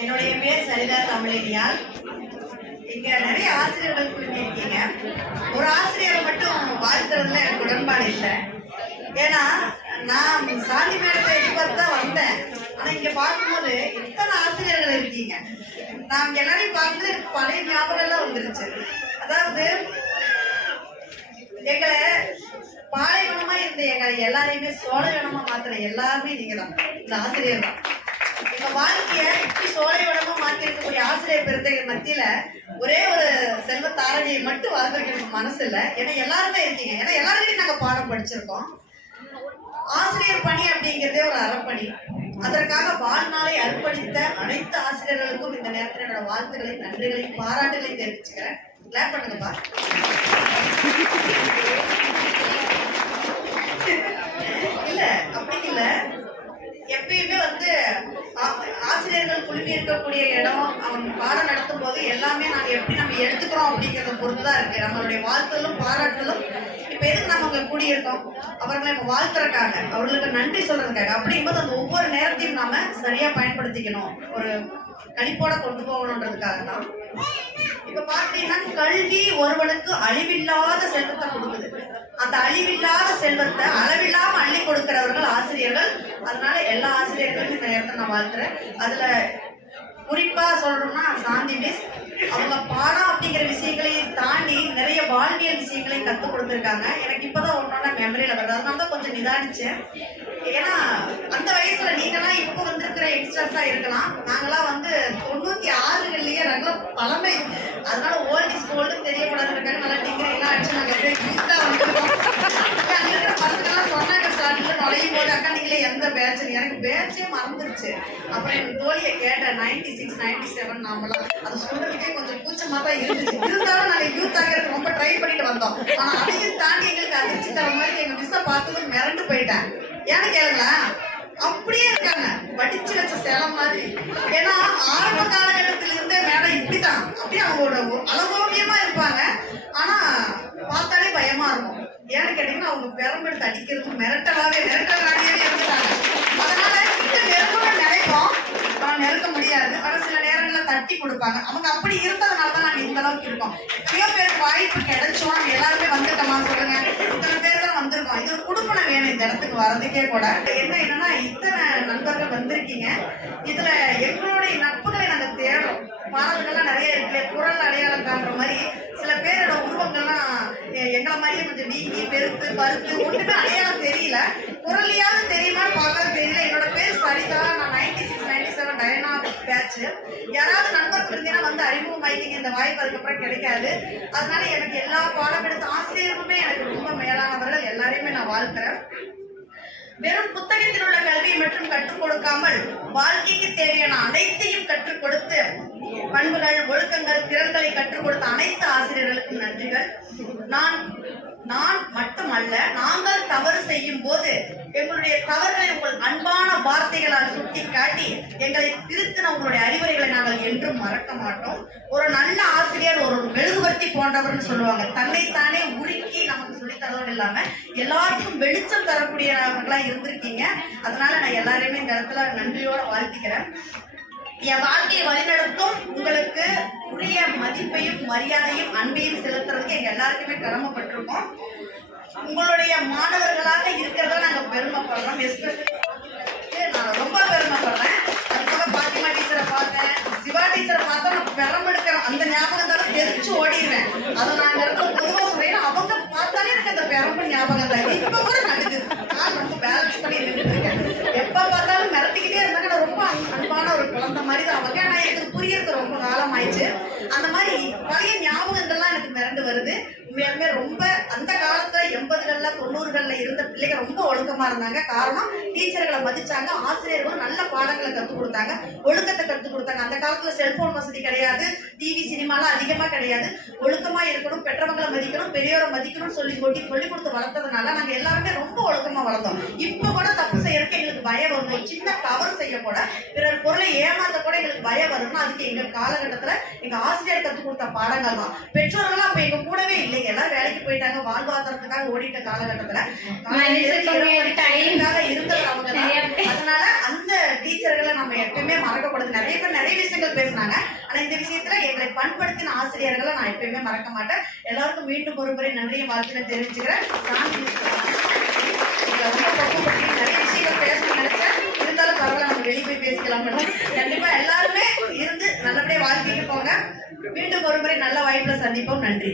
என்னுடைய பேர் சரிதா தமிழேனியால் இங்க நிறைய ஆசிரியர்கள் குழுமி இருக்கீங்க ஒரு ஆசிரியரை மட்டும் வாழ்த்துறதுல எனக்கு உடன்பாடு இல்லை. ஏன்னா நான் சாந்தி மேடத்தை எதிர்பார்த்து தான் வந்தேன். ஆனா இங்க பார்க்கும்போது இத்தனை ஆசிரியர்கள் இருக்கீங்க. நான் எல்லாரையும் பார்த்து எனக்கு பழைய ஞாபகம் எல்லாம் வந்துருச்சு. அதாவது எங்களை பாலைவனமா இருந்த எங்களை எல்லாரையுமே சோழவனமா மாத்திர எல்லாருமே நீங்க தான் இந்த ஆசிரியர் தான். எங்க வாழ்க்கைய இப்படி சோலையோடமா மாத்தி இருக்கக்கூடிய ஆசிரியர் பெருந்தைகள் மத்தியில ஒரே ஒரு செல்வ தாரணியை மட்டும் வளர்ந்துருக்கு எனக்கு மனசு இல்லை ஏன்னா எல்லாருமே இருக்கீங்க. ஏன்னா எல்லாருமே நாங்க பாடம் படிச்சிருக்கோம். ஆசிரியர் பணி அப்படிங்கிறதே ஒரு அறப்பணி. அதற்காக வாழ்நாளை அர்ப்பணித்த அனைத்து ஆசிரியர்களுக்கும் இந்த நேரத்தில் என்னோட வாழ்த்துக்களை நன்றிகளை பாராட்டுகளை தெரிவிச்சுக்கிறேன். கிளாப் பண்ணுங்கப்பா இல்ல அப்படி இல்ல எப்பயுமே வந்து ஆ- ஆசிரியர்கள் குழுமி இருக்கக்கூடிய அவன் பாடம் நடத்தும் போது எல்லாமே நாங்கள் எப்படி நம்ம எடுத்துக்கிறோம் அப்படிங்கிறத பொறுத்து தான் இருக்கு. நம்மளுடைய வாழ்த்துதலும் பாராட்டுதலும் இப்போ எதுக்கு நம்ம அங்கே கூடியிருக்கோம்? அவர்களை நம்ம வாழ்த்துறக்காக அவர்களுக்கு நன்றி சொல்றதுக்காக. அப்படிங்கும்போது அந்த ஒவ்வொரு நேரத்தையும் நாம சரியா பயன்படுத்திக்கணும். ஒரு கணிப்போட கொண்டு போகணுன்றதுக்காக தான் இப்ப பார்த்தீங்கன்னா கல்வி ஒருவனுக்கு அழிவில்லாத செல்வத்தை கொடுக்குது. அந்த அழிவில்லாத செல்வத்தை அளவில்லாம அள்ளி கொடுக்கிறவர்கள் ஆசிரியர்கள். அதனால எல்லா ஆசிரியர்களும் இந்த நேரத்தை நான் வாழ்த்துறேன். அதுல குறிப்பா சொல்லணும்னா சாந்தி மிஸ் அவங்க பாடம் அப்படிங்கிற விஷயங்களையும் தாண்டி நிறைய வாழ்வியல் விஷயங்களையும் கற்றுக் கொடுத்துருக்காங்க. எனக்கு இப்பதான் ஒன்னொன்னா மெமரியில வருது. அதனால தான் கொஞ்சம் நிதானிச்சேன். ஏன்னா அந்த வயசுல நீங்களாம் இப்போ வந்திருக்கிற யங்ஸ்டர்ஸா இருக்கலாம். நாங்களாம் வந்து தொண்ணூத்தி ஆறுகள்லயே நல்ல பழமை. அதனால ஓல்ட் இஸ் கோல்டு இருக்காங்க நல்லா டிகிரி எல்லாம் அடிச்சு நாங்க யூத்தா வந்திருக்கோம் அப்ப அங்க இருக்கிற பசங்கெல்லாம் சொன்னாங்க ஸ்டார்ட்ல நுழையும் போது அக்கா நீங்களே எந்த பேட்ச் பேச்சே மறந்துருச்சு. அப்புறம் என் தோழியை கேட்டேன் நைன்டி சிக்ஸ் நைன்டி செவன் நாமெல்லாம். அது சொல்றதுக்கே கொஞ்சம் கூச்சமா தான் இருந்துச்சு. இருந்தாலும் நாங்க யூத் ஆகிறதுக்கு ரொம்ப ட்ரை பண்ணிட்டு வந்தோம். ஆனா அதையும் தாண்டி எங்களுக்கு அதிர்ச்சி தர மாதிரி எங்க மிஸ்ஸை பார்த்ததும் மிரண்டு போயிட்டேன். ஏன்னு கேளுங்களேன் அப்படியே இருக்காங்க. படிச்சு வச்ச சேலம் மாதிரி. ஏன்னா ஆரம்ப காலகட்டத்தில இருந்தே மேடம் இப்படிதான் அப்படியே அவங்களோட அலங்கோலியமா இருப்பாங்க. ஆனா பார்த்தாலே பயமா இருக்கும். ஏன்னு கேட்டீங்கன்னா அவங்க பெரம்பெடுத்து அடிக்கிறதுக்கு மிரட்டலாவே மிரட்டல் ராணியாவே அதனால ஆனா நெருங்க முடியாது. ஆனால் சில நேரங்களில் தட்டி கொடுப்பாங்க. அவங்க அப்படி இருந்ததுனால தான் நாங்கள் இந்த அளவுக்கு இருக்கோம். எத்தனையோ பேருக்கு வாய்ப்பு கிடைச்சோம். நாங்க எல்லாருமே வந்துட்டோமா? சொல்லுங்க. இத்தனை பேர் தான் வந்திருக்கோம். இது ஒரு குடும்பம் வேணும் இந்த இடத்துக்கு வர்றதுக்கே கூட. என்ன என்னன்னா இத்தனை நண்பர்கள் வந்திருக்கீங்க. இதுல எங்களுடைய நட்புகளை நாங்கள் தேடுறோம் பாடல்கள்லாம் நிறைய இருக்கு குரல் அடையாளம் காண்ற மாதிரி சில பேரோட உருவங்கள்லாம் எங்களை மாதிரியே கொஞ்சம் வீங்கி பெருத்து பருத்து ஒன்றுமே அடையாளம் தெரியல. குரலையாவது தெரியுமான்னு பார்க்கறது தெரியல. என்னோட பேர் சரிதா பேட்ச் யாராவது நண்பர்கள் இருந்தீங்கன்னா வந்து அறிமுகமாயிட்டீங்க இந்த வாய்ப்பு அதுக்கப்புறம் கிடைக்காது. அதனால எனக்கு எல்லா பாடம் எடுத்த ஆசிரியருமே எனக்கு ரொம்ப மேலானவர்கள். எல்லாரையுமே நான் வாழ்த்துறேன். வெறும் புத்தகத்தில் உள்ள கல்வியை மற்றும் கற்றுக் கொடுக்காமல் வாழ்க்கைக்கு தேவையான அனைத்தையும் கற்றுக் கொடுத்து பண்புகள் ஒழுக்கங்கள் திறன்களை கற்றுக் கொடுத்த அனைத்து ஆசிரியர்களுக்கும் நன்றிகள். நான் நான் மட்டுமல்ல நாங்கள் தவறு செய்யும் போது எங்களுடைய தவறுகளை அன்பான வார்த்தைகளால் சுட்டி காட்டி எங்களை திருத்தின உங்களுடைய அறிவுரைகளை நாங்கள் என்றும் மறக்க மாட்டோம். ஒரு நல்ல ஆசிரியர் ஒரு மெழுகுவர்த்தி போன்றவர்னு சொல்லுவாங்க. தன்னைத்தானே உருக்கி நமக்கு சொல்லித் தரவும் இல்லாம எல்லாருக்கும் வெளிச்சம் தரக்கூடியவர்களா இருந்திருக்கீங்க. அதனால நான் எல்லாரையுமே இந்த இடத்துல நன்றியோட வாழ்த்துக்கிறேன். என் வாழ்க்கையை வழிநடத்தும் உங்களுக்கு உரிய மதிப்பையும் மரியாதையும் அன்பையும் செலுத்துறதுக்கு எங்க எல்லாருக்குமே கடமைப்பட்டிருக்கோம். உங்களுடைய மாணவர்களாக இருக்கிறத நாங்கள் பெருமைப்படுறோம். எஸ்பெஷலி அதை நான் இடத்துல பொதுவாக சொல்றேன் அவங்க பார்த்தாலே எனக்கு அந்த பெரம்பு ஞாபகம் தான் இப்ப கூட நடக்குது. நான் ரொம்ப பேலன்ஸ் பண்ணி நின்றுட்டு இருக்கேன். எப்ப பார்த்தாலும் மிரட்டிக்கிட்டே இருந்தாங்க. நான் ரொம்ப அன்- அன்பான ஒரு குழந்தை மாதிரி தான் அவங்க. ஆனா எனக்கு புரியறது ரொம்ப காலம் ஆயிடுச்சு அந்த மாதிரி பழைய ஞாபகங்கள்லாம் எனக்கு மிரண்டு வருது. உண்மையாலுமே ரொம்ப அந்த காலத்துல எண்பதுகள்ல தொண்ணூறுகள்ல இருந்த பிள்ளைகள் ரொம்ப ஒழுக்கமா இருந்தாங்க. காரணம் டீச்சர்களை மதிச்சாங்க. ஆசிரியர்களும் நல்ல பாடங்களை கற்றுக் கொடுத்தாங்க. ஒழுக்கத்தை கற்றுக் கொடுத்தாங்க. அந்த காலத்துல செல்போன் வசதி கிடையாது. டிவி சினிமாலாம் அதிகமா கிடையாது. ஒழுக்கமா இருக்கணும் பெற்றவங்களை மதிக்கணும் பெரியோரை மதிக்கணும்னு சொல்லி கொட்டி சொல்லி கொடுத்து வளர்த்ததுனால நாங்க எல்லாருமே ரொம்ப ஒழுக்கமா வளர்ந்தோம் இப்ப கூட தப்பு செய்யறதுக்கு எங்களுக்கு பயம் வரும் சின்ன தவறு செய்ய கூட பிறர் பொருளை ஏமாத்த கூட எங்களுக்கு பயம் வரும்னா அதுக்கு எங்க காலகட்டத்துல எங்க ஆசிரியர் கற்றுக் கொடுத்த பாடங்கள் தான். பெற்றோர்கள் அப்ப எங்க கூடவே இல்லைங்க எல்லாரும் வேலைக்கு போயிட்டாங்க. வாழ்வாதாரத்துக்காக ஓடிட்ட காலகட்டத்துல. அதனால அந்த டீச்சர்களை நம்ம எப்பயுமே மறக்கக்கூடாது. நிறைய பேர் நிறைய விஷயங்கள் பேசினாங்க. ஆனா இந்த விஷயத்துல எங்களை பண்படுத்தின ஆசிரியர்களை நான் எப்பயுமே மறக்க மாட்டேன். எல்லாருக்கும் மீண்டும் ஒரு முறை நன்றியும் வாழ்த்துக்களை தெரிவிச்சுக்கிறேன். நிறைய விஷயங்கள் பேசணும்னு நினைச்சேன். இருந்தாலும் பரவாயில்ல நம்ம வெளியே போய் பேசிக்கலாம் கண்டிப்பா எல்லாருமே இருந்து நல்லபடியா வாழ்க்கைக்கு போங்க. மீண்டும் ஒரு முறை நல்ல வாய்ப்புல சந்திப்போம். நன்றி.